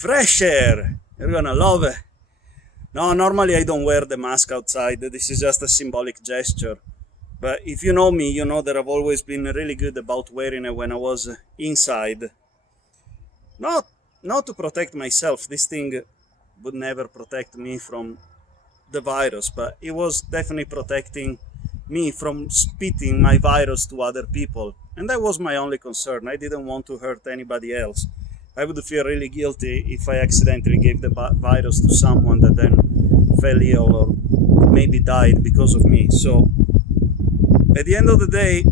fresh air. You're gonna love it. No, normally I don't wear the mask outside. This is just a symbolic gesture. But if you know me, you know that I've always been really good about wearing it when I was inside. Not to protect myself. This thing would never protect me from the virus, but it was definitely protecting me from spitting my virus to other people. And that was my only concern. I didn't want to hurt anybody else. I would feel really guilty if I accidentally gave the virus to someone that then fell ill or maybe died because of me. So at the end of the day,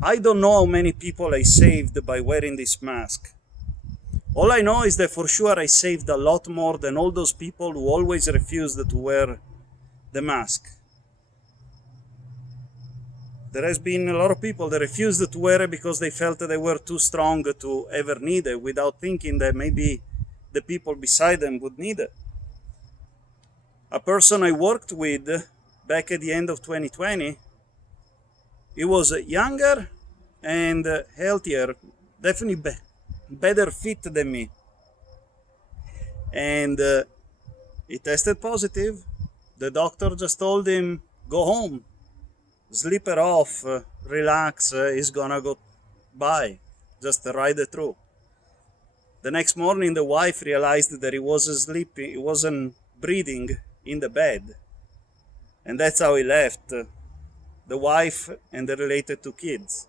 I don't know how many people I saved by wearing this mask. All I know is that for sure I saved a lot more than all those people who always refused to wear the mask. There has been a lot of people that refused to wear it because they felt that they were too strong to ever need it, without thinking that maybe the people beside them would need it. A person I worked with back at the end of 2020, he was younger and healthier, definitely better fit than me. And he tested positive. The doctor just told him, go home, sleep it off, relax, it's gonna go by, just ride it through. The next morning the wife realized that he wasn't sleeping, he wasn't breathing in the bed. And that's how he left the wife and the related two kids.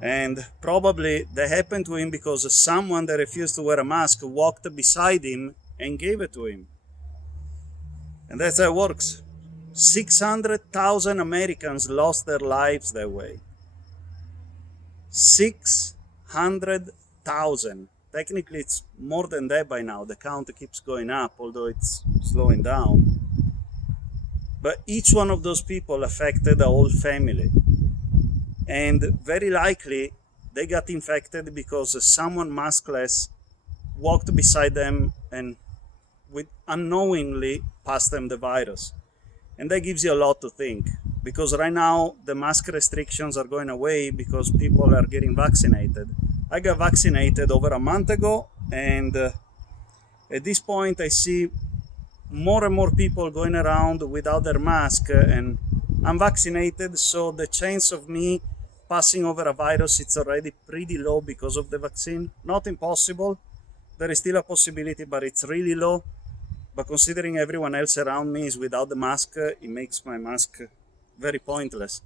And probably that happened to him because someone that refused to wear a mask walked beside him and gave it to him. And that's how it works. 600,000 Americans lost their lives that way. 600,000. Technically it's more than that by now. The count keeps going up, although it's slowing down. But each one of those people affected the whole family. And very likely they got infected because someone maskless walked beside them and unknowingly passed them the virus. And that gives you a lot to think, because right now the mask restrictions are going away because people are getting vaccinated. I got vaccinated over a month ago, and at this point I see more and more people going around without their mask, and I'm vaccinated, so the chance of me passing over a virus, it's already pretty low because of the vaccine. Not impossible, there is still a possibility, but it's really low. But considering everyone else around me is without the mask, it makes my mask very pointless.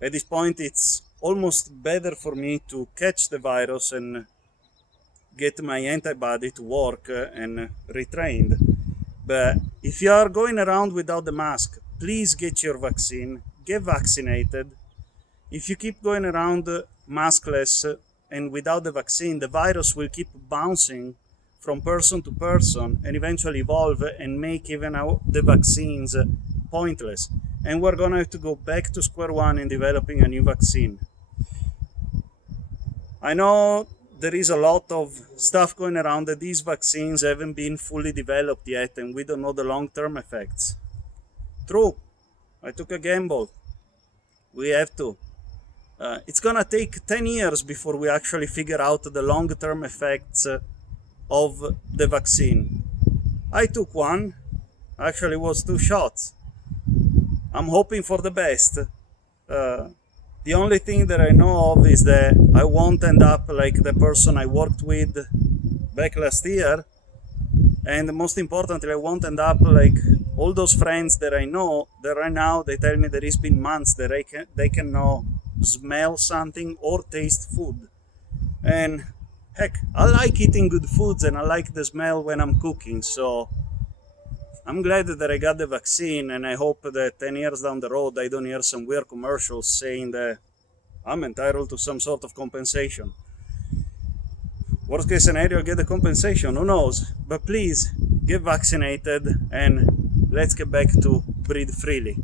At this point, it's almost better for me to catch the virus and get my antibody to work and retrained. But if you are going around without the mask, please get your vaccine, get vaccinated. If you keep going around maskless and without the vaccine, the virus will keep bouncing from person to person and eventually evolve and make even the vaccines pointless. And we're gonna have to go back to square one in developing a new vaccine. I know there is a lot of stuff going around that these vaccines haven't been fully developed yet and we don't know the long-term effects. True, I took a gamble. We have to. It's gonna take 10 years before we actually figure out the long-term effects of the vaccine. I took one, actually it was 2 shots. I'm hoping for the best. The only thing that I know of is that I won't end up like the person I worked with back last year, and most importantly, I won't end up like all those friends that I know that right now they tell me that it's been months that they can now smell something or taste food. And heck, I like eating good foods and I like the smell when I'm cooking, so I'm glad that I got the vaccine, and I hope that 10 years down the road I don't hear some weird commercials saying that I'm entitled to some sort of compensation. Worst case scenario, I'll get the compensation, who knows? But please, get vaccinated and let's get back to breathe freely.